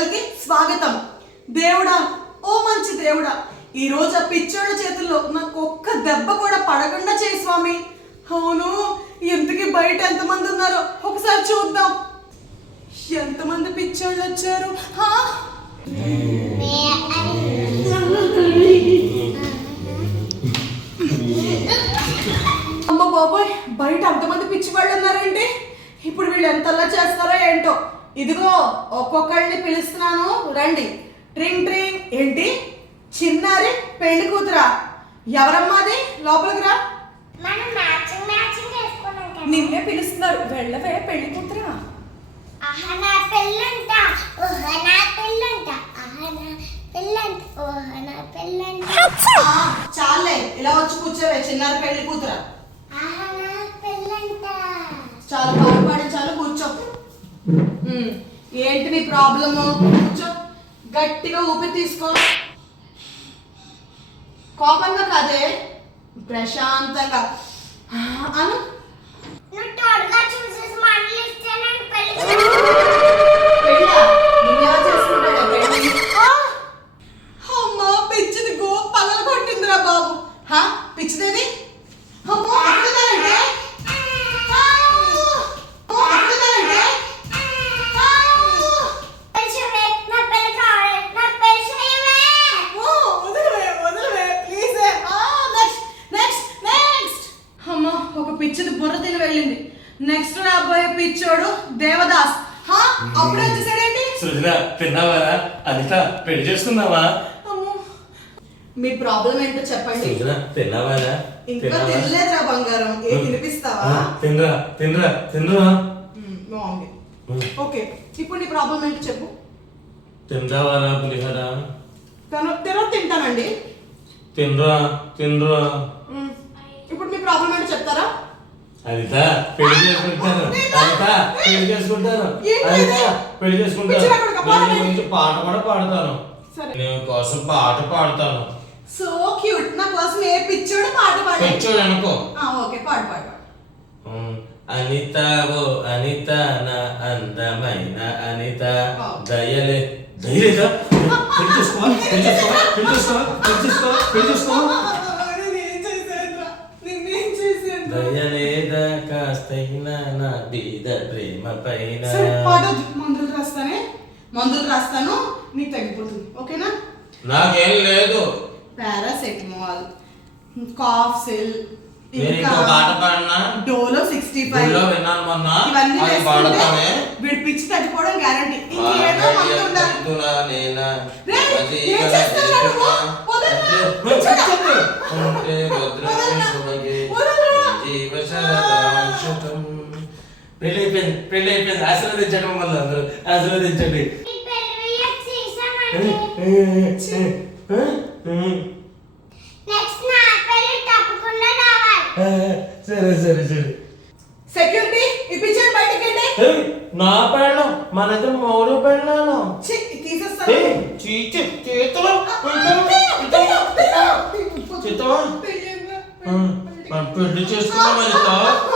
Channel కి స్వాగతం. దేవుడా, ఓ మంచి దేవుడా, ఈ రోజు ఆ పిచ్చోళ్ళ చేతుల్లో నాకు ఒక్క దెబ్బ కూడా పడకుండా చేయి స్వామి. అవును, ఇంతకీ బయట ఎంతమంది ఉన్నారో ఒకసారి చూద్దాం. ఎంతమంది పిచ్చోళ్ళు వచ్చారు? అమ్మ బాబోయ్, బయట అంతమంది పిచ్చి వాళ్ళు ఉన్నారండి. ఇప్పుడు వీళ్ళు ఎంతలా చేస్తారో ఏంటో. ఇదిగో ఒక్కొక్కళ్ళని పిలుస్తున్నాను, రండి. ట్రింగ్ ట్రింగ్. ఏంటి చిన్నారి పెళ్లి కూతురా? ఎవరమ్మాది? లోపలికి రా. నిన్నే పిలుస్తున్నారు, వెళ్ళవే. పెళ్లి కూతురా? చాలే, ఇలా వచ్చి కూర్చోవే. చిన్నారి పెళ్లి కూతురా? చాలా బాగుపడి, చాలు కూర్చో. ఏంటి నీ ప్రాబ్లము? కూర్చో, గట్టిగా ఊపిరి తీసుకో. కోపంగా కాదే, ప్రశాంతంగా అను. అమ్మా, పిచ్చిది గో పగల కొట్టిందిరా బాబు. పిచ్చిదేది? పిచ్చిది బుర్ర తిని వెళ్ళింది. నెక్స్ట్ రాబోయే పిచ్చోడు దేవదాస్. అప్పుడే వచ్చేసాడండి. సృజన, తిన్నావా? అనిత, పెళ్లి చేసుకున్నావా? మీ ప్రాబ్లం ఏంటో చెప్పండి. సృజన, తిన్నావా? ఇంకా తినలేదురా బంగారం. తినిపిస్తావా? తినరా తినరా తినరా. బాగుంది. ఓకే, ఇప్పుడు నీ ప్రాబ్లం ఏంటో చెప్పు. తినరావా పులిహోర? తింటానండి. తినరా తినరా. ఇప్పుడు మీ ప్రాబ్లం ఏంటో చెప్తారా? అనిత, పెళ్లి చేసుకుంటాను. అనిత, పెళ్లి చేసుకుంటాను. అనిత, పెళ్లి చేసుకుంటాను. గురించి పాట కూడా పాడతాను. నేను కోసం పాట పాడతాను. So cute. నా కోసం ఏ పిచ్చోడు పాట పాడు. పిచ్చోడు అనుకో. ఓకే, పాడు పాడు. అనిత, ఓ అనిత, నా అందమైన అనిత, దయలే ధైర్యగా పెళ్లి చేసుకో, పెళ్లి చేసుకో, పెళ్లి చేసుకో, పెళ్లి చేసుకో, పెళ్లి చేసుకో. దయలేదా కాస్తైనా నా బీద ప్రేమ పైన. మందులు రాస్తాను, నీకు తగ్గిపోతుంది. ఓకేనా? నాకేం లేదు. పారాసెటమాల్, కాఫ్ సిల్, డోలో 65 ఇవన్నీ వేసుకుంటే వీడి పిచ్చి తగ్గిపోవడం గ్యారంటీ. ఇంకేదో మందు ఉండాలి. పెళ్లి అయిపోయింది. ఆశీర్వదించండి మమ్మల్ని, అందరూ ఆశీర్వదించండి. సరే సరే సరే. సెక్యూరిటీ, ఇప్పించండి బయటికి. నా పెళ్ళం, మనది మౌరు పెళ్ళాను. తీసేస్తాను. చేతులు పెళ్లి చేసుకున్నాం. అనిత,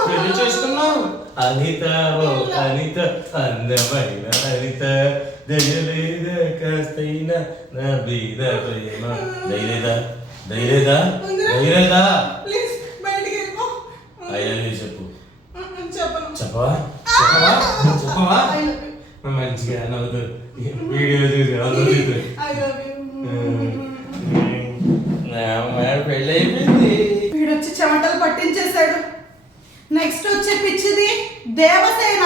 పెళ్లి చేసుకున్నాం. అనిత, ఓ అనిత, అందమైన అనిత, దయలేద కాస్తైనా నా బీద ప్రేమ. ధైర్యదా ధైర్యదా ధైర్యదా. అయ్యా చెప్పు. చెప్పవా చెప్పవా చెప్పవా? మంచిగా నవ్వుతూ వీడియో చూసి పెళ్ళి అయిపోయింది. వీడొచ్చి చెమటలు పట్టించేశాడు. నెక్స్ట్ వచ్చే పిచ్చిది దేవసేన.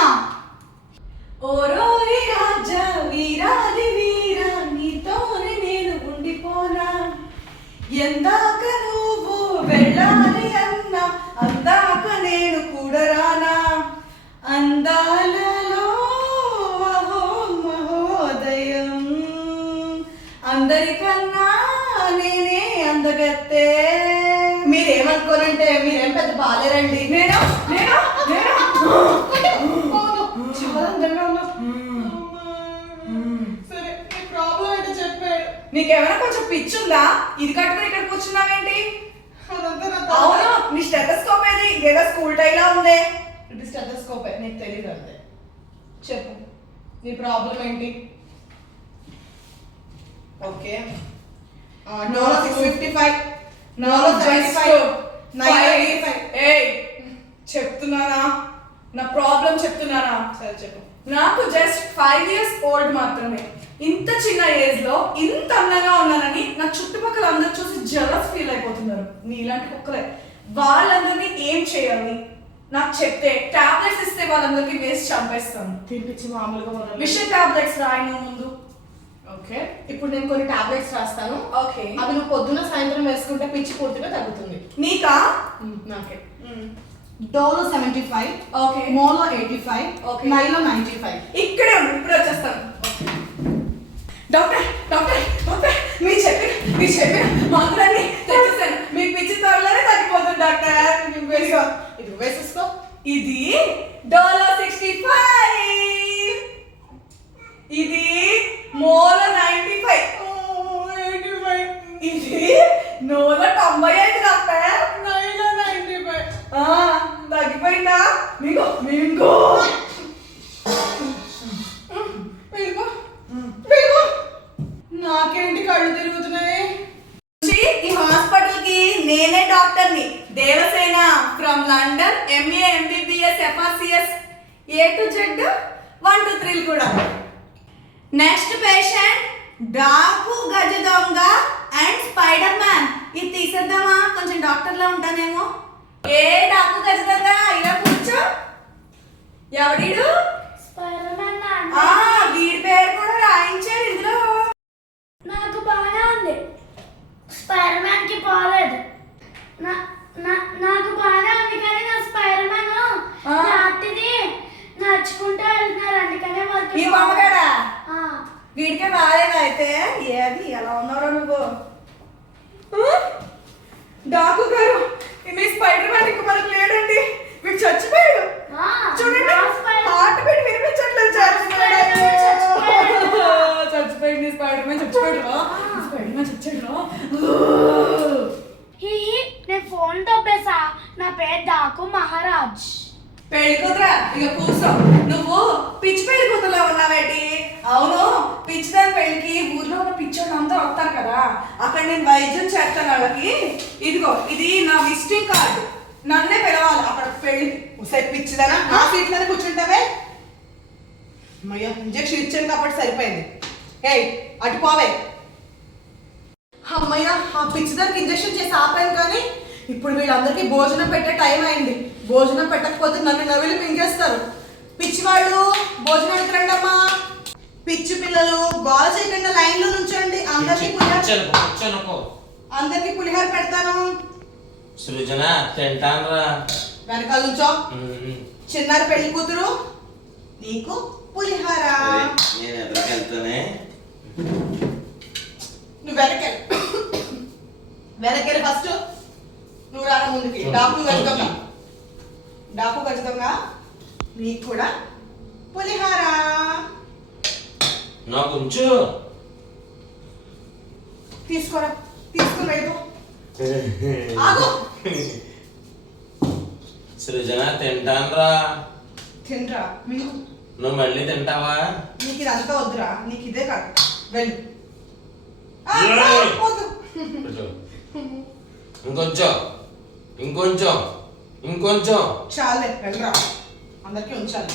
ఓరోరి రాజా వీరాది వీరా, నీతోనే నేను ఉండిపోనా, ఎందాక నువ్వు వెళ్ళాలి అన్నా, అందాక నేను కూడా రానా, అందాలలో అహో మహోదయం, అందరికన్నా నేనే అందగత్తే. మీరేమనుకోనంటే మీరేం పెద్ద బాలేరండి. నేను నేను నేను చాలా అందంగా ఉన్నా. సరే, నీ ప్రాబ్లం ఏంటో చెప్పాడు. నీకేమైనా కొంచెం పిచ్చుందా? ఇది కట్టుకుని ఇక్కడ కూర్చున్నావేంటి? అవును, నీ స్టెథోస్కోప్ ఏది? ఏదో స్కూల్ టైలా ఉందే. ఇది స్టెథోస్కోప్, నీకు తెలియదు అంతే. చెప్పు, నీ ప్రాబ్లం ఏంటి? ఓకే డోలో 655 డోలో 75 చెప్తున్నానా నా ప్రాబ్లం చెప్తున్నానా? సరే చెప్పు. నాకు జస్ట్ 5 years ఓల్డ్ మాత్రమే. ఇంత చిన్న ఏజ్ లో ఇంత అందంగా ఉన్నానని నా చుట్టుపక్కల అందరు చూసి జలస్ ఫీల్ అయిపోతున్నారు. నీలాంటి కుక్కలే. వాళ్ళందరినీ ఏం చేయాలి నాకు చెప్తే, టాబ్లెట్స్ ఇస్తే వాళ్ళందరికీ వేసి చంపేస్తాను. తినిపించి మామూలుగా మొదలు. విష టాబ్లెట్స్ రాయను ముందు. ఓకే ఇప్పుడు నేను కొన్ని టాబ్లెట్స్ రాస్తాను. ఓకే అవి నువ్వు పొద్దున సాయంత్రం వేసుకుంటే పిచ్చి పూర్తిగా తగ్గుతుంది. నీకా? నాకే. డోలో 75 ఓకే మోలో 85 ఓకే నైలో 95. ఇక్కడే ఉండు, ఇప్పుడు వచ్చేస్తాను. డాక్టర్ డాక్టర్ డాక్టర్ మీరు చెప్పిన మందులన్నీ తెచ్చేసాను. మీ పిచ్చి త్వరలోనే తగ్గిపోతుంది డాక్టర్. వేసుకో, ఇది వేసేసుకో. ఇది డోలో 65, ఇది మోలో 95, ఇది నోలో 95 డాక్టర్. నైలో 95. తగ్గిపోయిందా? మింగో మింగో. వెళ్ళిపో వెళ్ళిపో. నాకేంటి కళ్ళు తిరుగుతున్నాయి? ఈ హాస్పిటల్ కి నేనే డాక్టర్ని, Devasena from London. MA MBBS FRCS A to Z 1 2 3 కూడా. నెక్స్ట్ పేషెంట్ డాకు గజ దొంగ అండ్ స్పైడర్ మ్యాన్. ఇది తీసేద్దామా? కొంచెం డాక్టర్ లా ఉంటానేమో. ఏ డాకు గజ దొంగ ఇలా కూర్చో. ఎవడీడు? వీడి పేరు కూడా రాయించారు ఇందులో. నాకు బాగా ఉంది. స్పైడర్ మ్యాన్ కి బాగాలేదు. నాకు బాగా ఉంది కానీ నా స్పైడర్ మ్యాన్ రాత్రిది నడుచుకుంటూ వెళ్తున్నారు, అందుకనే ఈ బొమ్మగాడా? ఆ, వీడికే బాగాలేదు అయితే. ఏది ఎలా ఉన్నారో నువ్వు? డాకు గారు, మీ స్పైడర్ మ్యాన్ ఇంక మనకు లేడండి. వీడు చచ్చిపోయాడు. చూడండి, నా స్పైడర్ హార్ట్ బీట్ వినిపించట్లేదు. చచ్చిపోయాడు. స్పైడర్ మ్యాన్ చచ్చిపోయాడు. స్పైడర్ మ్యాన్ చచ్చాడు. హి హి, నేను ఫోన్ తప్పేసా. నా పేరు డాకు మహారాజ్. పెళ్లి కూతురా, ఇక కూర్చో. నువ్వు పిచ్చి పెళ్లి కూతురులో ఉన్నావేటి? అవును, పిచ్చిదాని పెళ్లికి ఊర్లో ఉన్న పిచ్చోళ్ళు అందరూ వస్తారు కదా, అక్కడ నేను వైద్యం చేస్తాను వాళ్ళకి. ఇదిగో ఇది నా విజిటింగ్ కార్డు. నన్నే పిలవాలి అక్కడ పెళ్లికి. ఒకసారి పిచ్చిదానా నా సీట్లోనే కూర్చుంటావే. అమ్మయ్య, ఇంజక్షన్ ఇచ్చాను కాబట్టి సరిపోయింది. ఏయ్ అటు పోవే. అమ్మయ్య, ఆ పిచ్చిదానికి ఇంజక్షన్ చేసి ఆపాను కానీ ఇప్పుడు వీళ్ళందరికీ భోజనం పెట్టే టైం అయింది. భోజనం పెట్టకపోతే నన్ను నవిలి మింగేస్తారు. పిచ్చివాళ్ళు భోజనానికి రండమ్మా. పిచ్చి పిల్లలు గోల చేయకుండా లైన్ లో నుంచోండి. అందరికి పులిహార పెడతాను. సృజన తింటానరా. వెనకాల నుంచో. చిన్నారి పెళ్లి కూతురు, నీకు పులిహార. నేను ఎదురుకి వెళ్తానే. నువ్వు వెనకెళ్ళి ఫస్ట్. నువ్వు రారా ముందుకి. డాకు గజదొంగ, డాకు గజదొంగ, నీకు కూడా పులిహార. నాకు ఉంచు. తీసుకోరా, తీసుకుని వెళ్ళిపో. ఆగు. సృజన తింటానరా. తినరా మీకు. నువ్వు మళ్ళీ తింటావా? నీకు ఇదంతా వద్దురా, నీకు ఇదే కాదు. వెళ్ళు. వద్దు. ఇంకొంచెం ఇంకొంచెం ఇంకొంచెం. చాలే వెళ్ళరా, అందరికీ ఉంచాలి.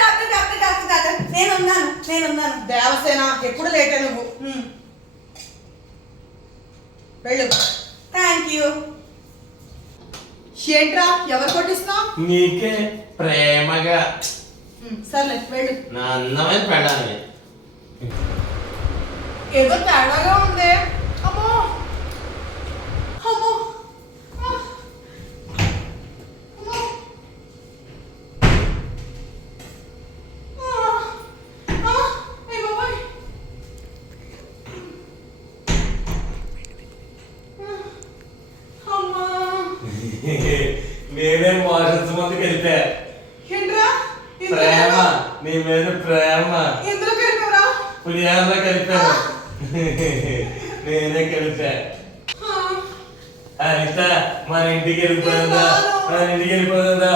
డాక్టర్ డాక్టర్ డాక్టర్ డాక్టర్ నేనున్నాను. దేవసేన ఎప్పుడు లేటే నువ్వు. వెళ్ళు. Thank you. ఏంట్రా ఎవరు కొట్టిస్తున్నావు? నీకే ప్రేమగా. సర్లే వెళ్ళు. నా అందమైన పెడాలి. ఏదో తేడాగా ఉంది. అమ్మో అమ్మో నేనే మోషన్స్ ముందుకు వెళ్ళిపా. ఏంట్రా ప్రేమ, నీ మీద ప్రేమ. ఎందులో కలిపారా? పులిహారలో కలిపాను. నేనే కలిపా. అనిత మన ఇంటికి వెళ్ళిపోయిందా? మన ఇంటికి వెళ్ళిపోయిందా?